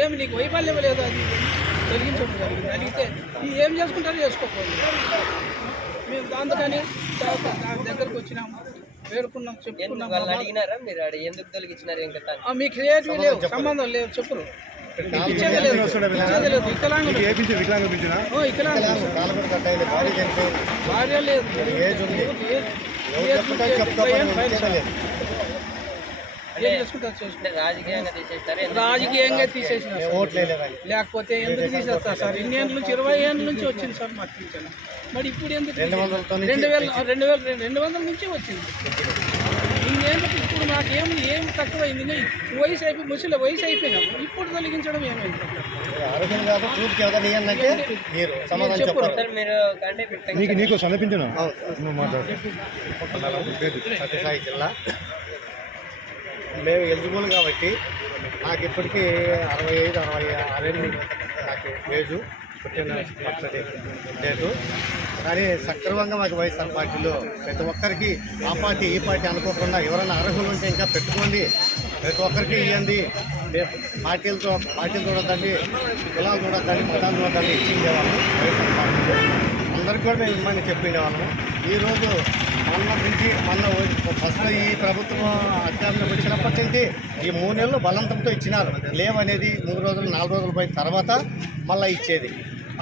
ఏమి నీకు వైఫల్యం లేదు అది తొలగించడం జరిగింది. అడిగితే ఈ ఏం చేసుకుంటారో చేసుకోకపోయింది మేము అందుకని తర్వాత దాని దగ్గరకు వచ్చినాము. వేడుకున్నాం ఎందుకు చెప్పుకున్నాం వాళ్ళు అడిగినారా? మీరు ఆడ ఎందుకు తొలగించినారు? ఆ, మీ క్రియేటివ్ లేవు. సంబంధం లేదు చెప్పురు భార్య లేదు ఏజ్ ఉంది. ఏజ్- ఎవరు ఏజ్ చెప్తే ఉంటే చెప్తామని ఏం చేసుకుంటారు? రాజకీయంగా తీసేస్తారు? ఎందుకు? రాజకీయంగా తీసేసిన లేకపోతే ఎందుకు తీసేస్తారు సార్? ఇన్ని ఏళ్ళ నుంచి ఇరవై ఏళ్ళ నుంచి వచ్చింది సార్ మాకు పింఛన్. మరి ఇప్పుడు ఎందుకు రెండు వేల రెండు వేల రెండు వందల నుంచి వచ్చింది. ఇన్నేళ్ళకి ఇప్పుడు మాకు ఏం ఏం తక్కువైంది? వయసు అయిపోయి ముసలి వయసు అయిపోయినాం. ఇప్పుడు తొలగించడం ఏమైంది? పెన్షన్ నీకు నీకు సార్. నువ్వు మాట్లాడు. సత్యసాయి జిల్లా. మేము ఎలిజిబుల్ కాబట్టి నాకు ఇప్పటికీ అరవై ఐదు అరవై ఆరేళ్ళు నాకు ఏజు పుట్టిన డేటు కానీ సక్రమంగా మాకు వైఎస్ఆర్ పార్టీలో ప్రతి ఒక్కరికి ఆ పార్టీ ఈ పార్టీ అనుకోకుండా ఎవరైనా అర్హులు ఉంటే ఇంకా పెట్టుకోండి. ప్రతి ఒక్కరికి ఇవ్వండి పార్టీలతో పార్టీలు చూడద్దండి కులాలు చూడద్దండి మతాలు చూడద్దండి ఇచ్చిండేవాళ్ళం వైఎస్ఆర్ పార్టీలో. అందరికీ కూడా మేము ఇమ్మని చెప్పిండేవాళ్ళము ఈరోజు మొన్న నుంచి మొన్న ఫస్ట్ ఈ ప్రభుత్వం అధికారంలోకి వచ్చినప్పటి నుంచి ఈ మూడు నెలలు బలవంతంతో ఇచ్చినారు. లేవనేది మూడు రోజులు నాలుగు రోజులు పోయిన తర్వాత మళ్ళీ ఇచ్చేది.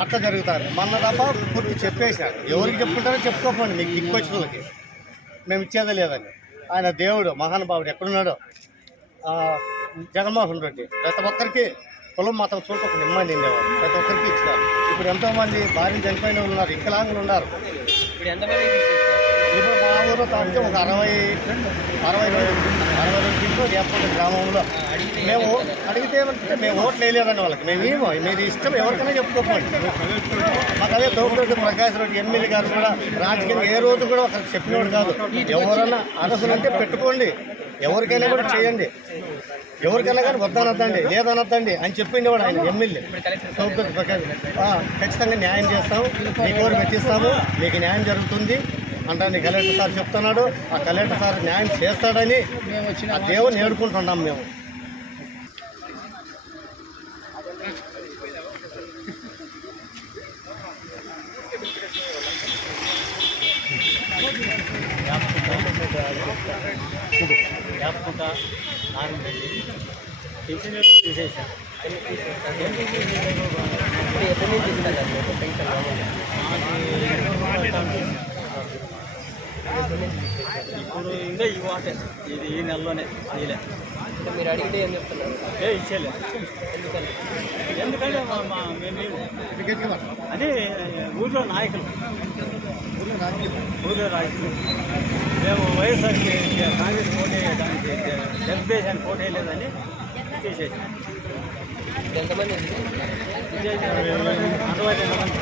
అట్లా జరుగుతారు. మొన్న తప్ప ఇప్పుడు చెప్పేశారు. ఎవరికి చెప్పుకుంటారో చెప్పుకోకండి మీకు దిక్కొచ్చిన వాళ్ళకి. మేము ఇచ్చేదే లేదని. ఆయన దేవుడు మహానుభావుడు ఎక్కడున్నాడో? జగన్మోహన్ రెడ్డి. ప్రతి ఒక్కరికి కులం మతం చూడకుండా ఇమ్మని ఉండేవారు ప్రతి ఒక్కరికి ఇచ్చినారు. ఇప్పుడు ఎంతోమంది భార్య చనిపోయిన ఉన్నారు. వికలాంగులు ఉన్నారు? ఇప్పుడు ఎంతమంది ఇప్పుడు మా ఊరు తాడితే ఒక అరవై అరవై రోజులు అరవై రోజులు లేకపోతే గ్రామంలో. మేము అడిగితే ఏమంటే మేము ఓట్లు వేయలేదండి వాళ్ళకి. మేము ఏమో మీరు ఇష్టం ఎవరికైనా చెప్పుకోకండి మాకు అదే తోపుడు ప్రకాష్ రెడ్డి ఎమ్మెల్యే గారు కూడా రాజకీయం ఏ రోజు కూడా ఒకరికి చెప్పినోడు కాదు. ఎవరైనా అర్హులు అంటే పెట్టుకోండి. ఎవరికైనా కూడా చేయండి. ఎవరికైనా కానీ వద్దనొద్దండి లేదనద్దండి అని చెప్పిండేవాడు ఆయన ఎమ్మెల్యే. సౌకర్య ప్రకాష్ ఆ, ఖచ్చితంగా న్యాయం చేస్తాము. మీ కోరిక పెట్టిస్తాము మీకు న్యాయం జరుగుతుంది. అంటే కలెక్టర్ సార్ చెప్తున్నాడు ఆ కలెక్టర్ సార్ న్యాయం చేస్తాడని మేము వచ్చిన ఆ దేవుని ఏడుకుంటున్నాం మేము. యాప్కుంట నారాయణరెడ్డి పింఛన్ తీసేసాను ఇప్పుడు ఇంకా ఈ వాటే ఇది ఈ నెలలోనే చేయలే మీరు అడిగితే ఏం చెప్తున్నారు? ఏ ఇచ్చేలే. ఎందుకని? ఎందుకంటే మా- మేము అని ఊళ్ళో నాయకులు. ఊళ్ళో నాయకులు. మేము వైఎస్ఆర్కి కాంగ్రెస్ పోటీ దానికి తెలుగుదేశానికి పోటీ లేదని తీసేసాం. ఎంతమంది? అరవై రెండు మంది.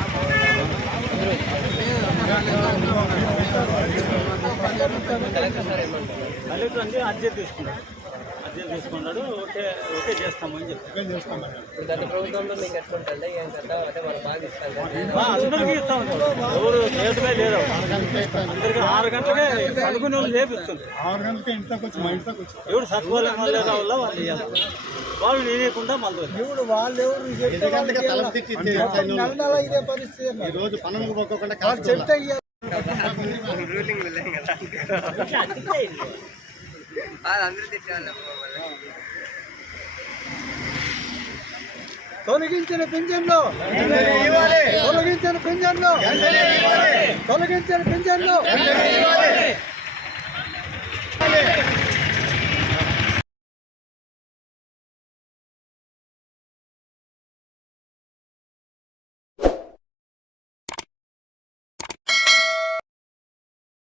కలెక్టర్ అంటే అర్జీ తీసుకున్నాడు. అర్జీ తీసుకున్నాడు. ఓకే ఓకే చేస్తామని చెప్పి ఇప్పుడు గత ప్రభుత్వంలో మీకు ఎట్లుంటుంది ఏం కదా అంటే మనం బాగా ఇస్తాం కదా. అందరికీ ఇస్తాం. ఎవరు లేదు అందరికీ ఆరు గంటలకే పడుకునే వాళ్ళు లేపిస్తుంది ఆరు గంటలకి ఇంట్లోకి వచ్చి మా ఇంట్లోకి వచ్చి. ఎవడు సత్వాలయం వల్ల వాళ్ళు ఇవ్వాలి వాళ్ళు నేనేయకుండా మళ్ళీ వాళ్ళు ఎవరు నెల నెల ఇదే పరిస్థితి ఈ రోజు పనులు పోకుండా చెప్తే ఇయ్యాలి. అందరూ తిట్టాలి తొలగించిన పింఛన్లు తొలగించిన పింఛన్లు తొలగించిన పింఛన్లు